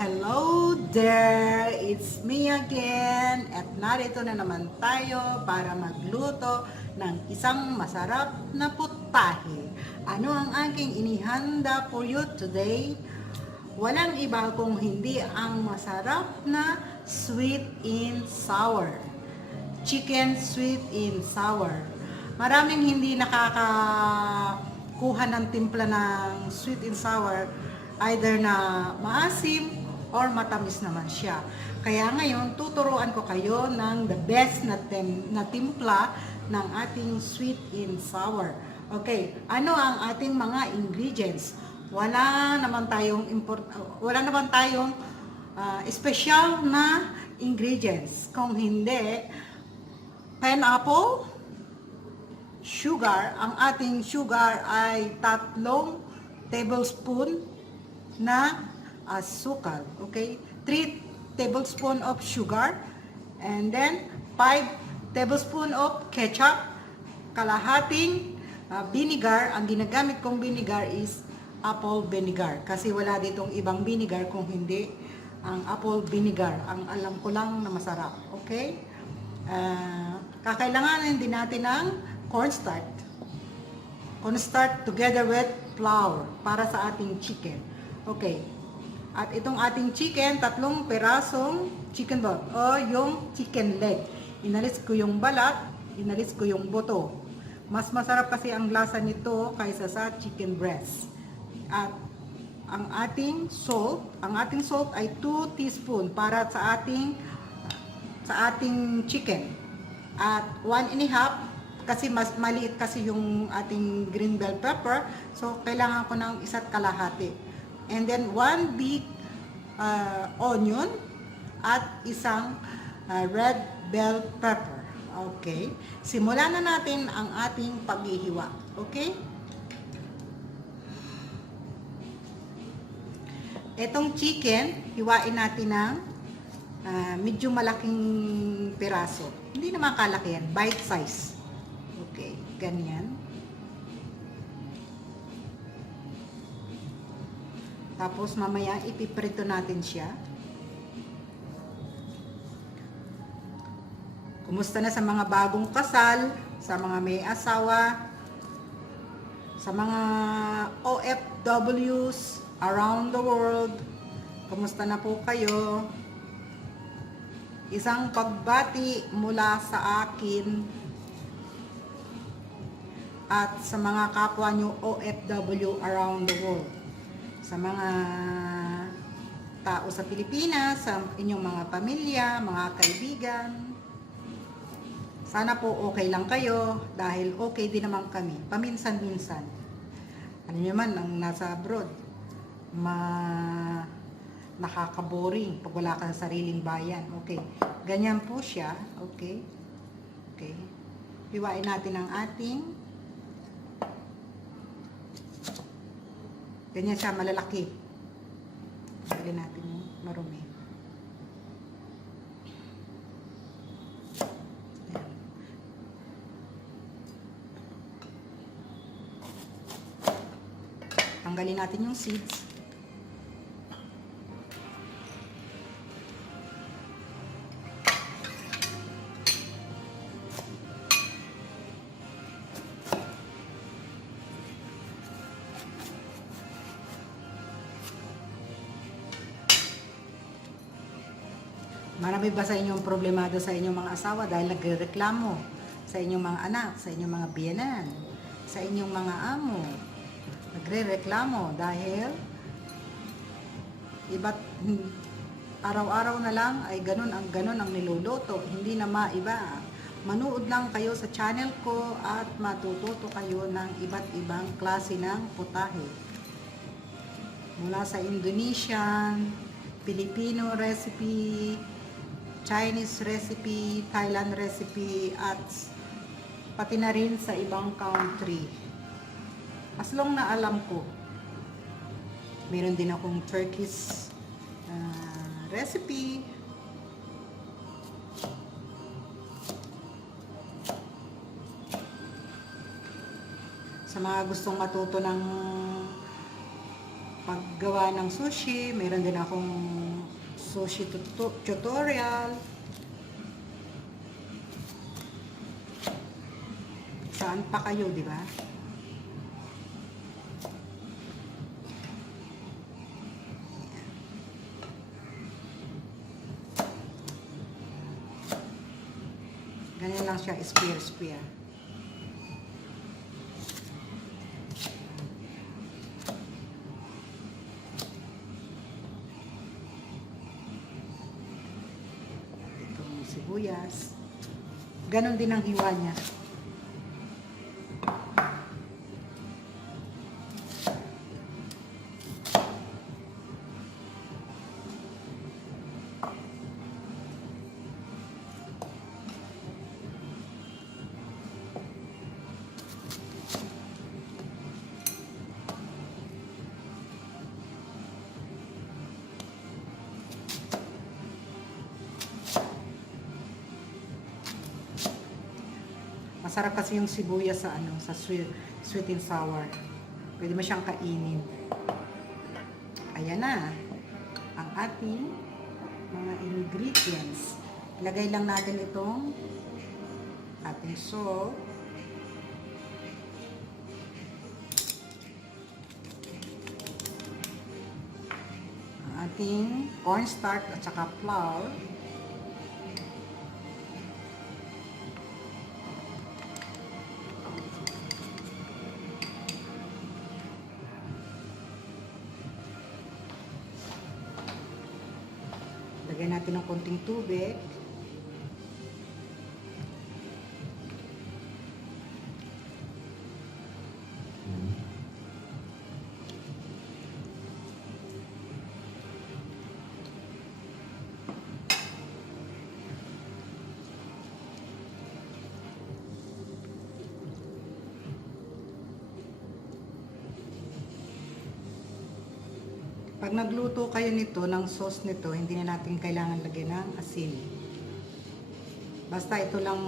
Hello there! It's me again at narito na naman tayo para magluto ng isang masarap na putahe. Ano ang aking inihanda for you today? Walang iba kung hindi ang masarap na sweet and sour. Chicken sweet and sour. Maraming hindi nakakakuha ng timpla ng sweet and sour, either na maasim or matamis naman siya. Kaya ngayon, tuturuan ko kayo ng the best na timpla ng ating sweet and sour. Okay, ano ang ating mga ingredients? Wala naman tayong special na ingredients. Kung hindi, pineapple, sugar. Ang ating sugar ay 3 tablespoon na asukal. Okay? 3 tablespoon of sugar. And then, 5 tablespoon of ketchup. Kalahating vinegar. Ang ginagamit kong vinegar is apple vinegar. Kasi wala ditong ibang vinegar kung hindi ang apple vinegar. Ang alam ko lang na masarap. Okay? Kakailanganin din natin ng cornstarch. Cornstarch together with flour para sa ating chicken. Okay. At itong ating chicken, 3 perasong chicken bone o yung chicken leg. Inalis ko yung balat, inalis ko yung buto. Mas masarap kasi ang lasa nito kaysa sa chicken breast. At ang ating salt ay 2 teaspoon para sa ating chicken. At 1.5 kasi mas maliit kasi yung ating green bell pepper, so kailangan ko ng 1.5. And then 1 big onion at isang red bell pepper. Okay, simulan na natin ang ating paghihiwa. Okay, etong chicken, hiwain natin ng medyo malaking piraso. Hindi naman kalaki yan, bite size. Okay, ganyan. Tapos mamaya ipiprito natin siya. Kumusta na sa mga bagong kasal, sa mga may asawa, sa mga OFWs around the world? Kumusta na po kayo? Isang pagbati mula sa akin at sa mga kapwa nyo OFW around the world. Sa mga tao sa Pilipinas, sa inyong mga pamilya, mga kaibigan. Sana po okay lang kayo dahil okay din naman kami, paminsan-minsan. Ano naman ang nasa abroad, nakaka-boring pag wala ka sa sariling bayan. Okay, ganyan po siya. Okay, okay. Hiwain natin ang ating ganyan siya, malalaki. Tanggalin natin yung marumi. Ayan. Tanggalin natin yung seeds. Marami ba sa inyong problemado sa inyong mga asawa dahil nagrereklamo sa inyong mga anak, sa inyong mga biyenan, sa inyong mga amo? Nagrereklamo dahil iba't araw-araw na lang ay ganun ang niluluto, hindi na maiba. Manood lang kayo sa channel ko at matututo kayo ng iba't ibang klase ng putahe. Mula sa Indonesian, Filipino recipe, Chinese recipe, Thailand recipe, at pati na rin sa ibang country. As long na alam ko. Meron din akong Turkish recipe. Sa mga gustong matuto ng paggawa ng sushi. Meron din akong sushi tutorial. Saan pa kayo, di ba? Ganyan lang siya, spear. Itong sibuyas. Ganon din ang hiwa niya. Masarap kasi yung sibuyas sa sa sweet and sour. Pwede mo siyang kainin. Ayan na ang ating mga ingredients. Ilagay lang natin itong ating salt. Ang ating cornstarch at saka flour. Lagyan natin ng konting tubig. Pag nagluto kayo nito, ng sauce nito, hindi na natin kailangan lagyan ng asin. Basta ito lang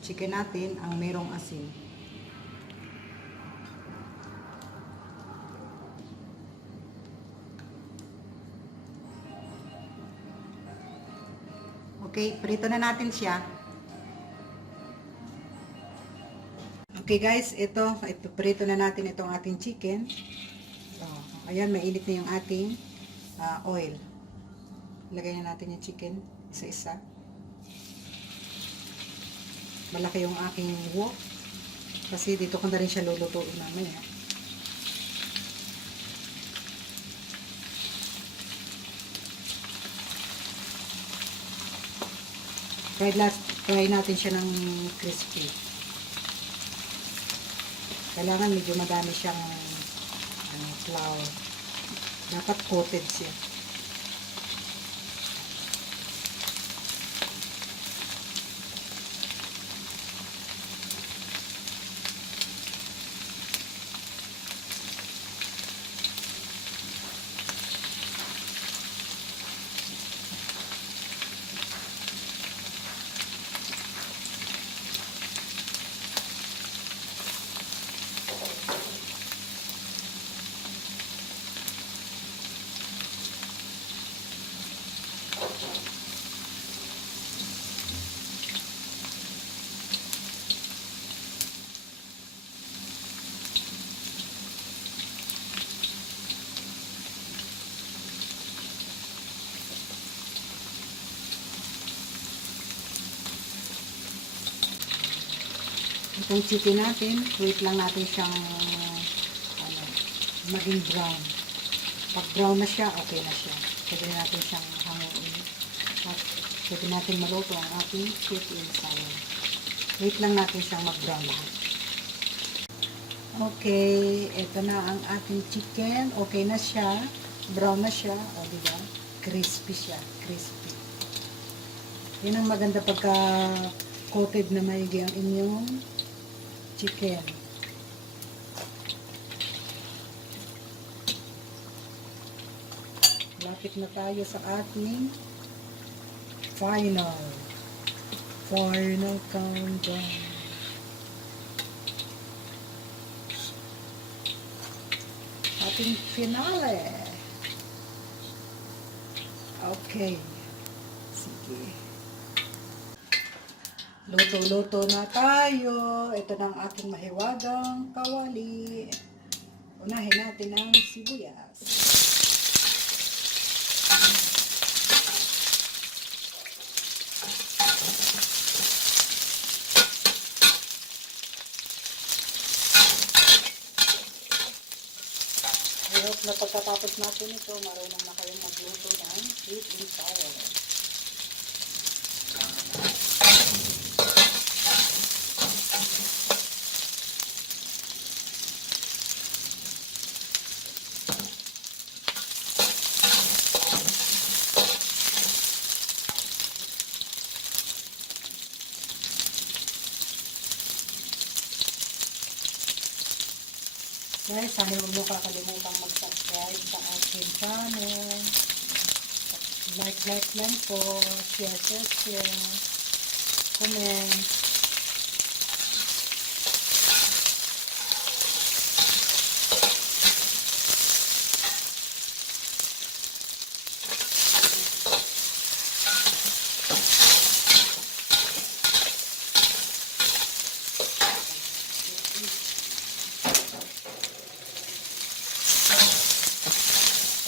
chicken natin ang merong asin. Okay, prito na natin siya. Okay guys, ito prito na natin itong ating chicken. Ayan, mainit na yung ating oil. Lagay na natin yung chicken, isa-isa. Malaki yung aking wok. Kasi dito ko na rin siya lulutuin mamaya. Try natin siya ng crispy. Kailangan medyo madami siyang flour. Dapat coated siya. Itong chicken natin, wait lang natin siyang maging brown. Pag brown na siya, okay na siya. Pwede natin siyang hanguin. At pwede natin maluto ang ating sweet and sour. Wait lang natin siyang mag-brown lahat. Okay, ito na ang ating chicken. Okay na siya. Brown na siya. O, diba? Crispy siya. Crispy. Yan ang maganda pagka coated na maigi ang inyong chicken. Lapit na tayo sa ating final countdown. ating finale. Okay. Sige. Luto-luto na tayo. Ito na ang aking mahiwagang kawali. Unahin natin ang sibuyas. I hope na pagkatapos natin ito, marunong na kayong magluto ng sweet and sour. Guys, sana huwag mo kakalimutan mag-subscribe sa aking channel. Like lang po. Share. Comment.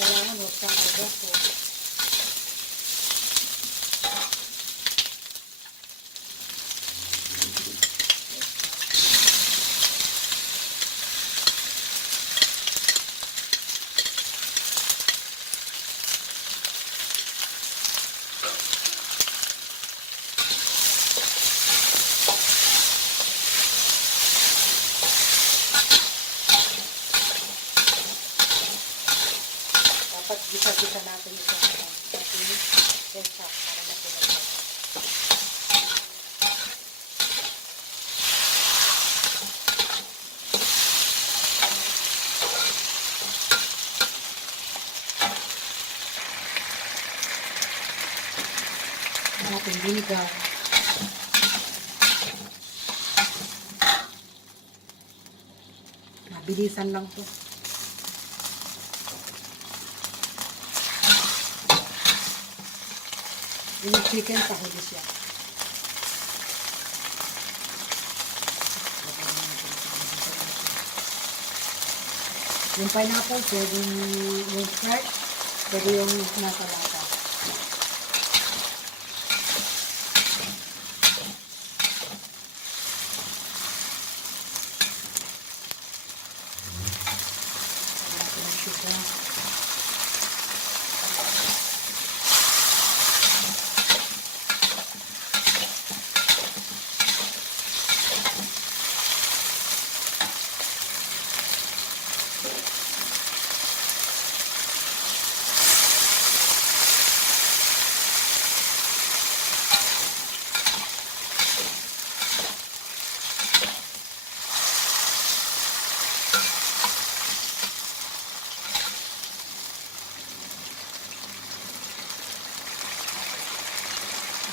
Kailangan huwag kang agad po. Dapat gisa-gisa natin ito sa ating ketchup para matulad. Ating vinegar. Mabilisan lang to. Yung chicken sa huli siya. Yung pineapple, pwede yung fresh, pwede yung nasa lata.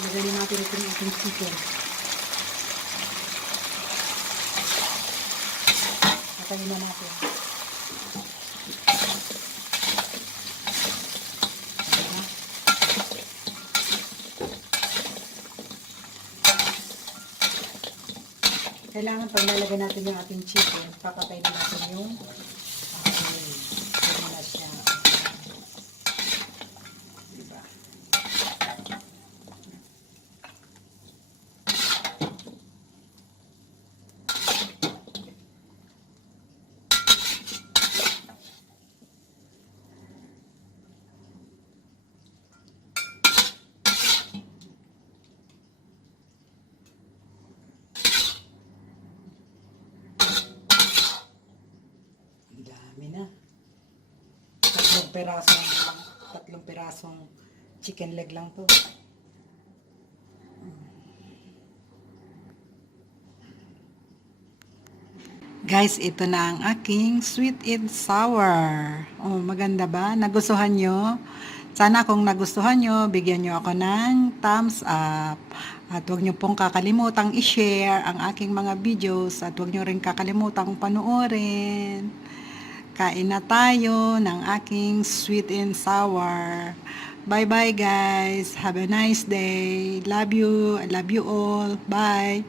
Lagyan natin ito ng ating chicken. Patayin na natin. Kailangan pag nalagyan natin yung ating chicken, papatay na natin yung ganun na siya. Diba? Tatlong pirasong chicken leg lang to. Guys, ito na ang aking sweet and sour. Oh, maganda ba? Nagustuhan nyo? Sana kung nagustuhan nyo, bigyan nyo ako ng thumbs up. At huwag nyo pong kakalimutang i-share ang aking mga videos. At huwag nyo rin kakalimutang panoorin. kain na tayo ng aking sweet and sour. Bye-bye guys. Have a nice day. Love you. I love you all. Bye.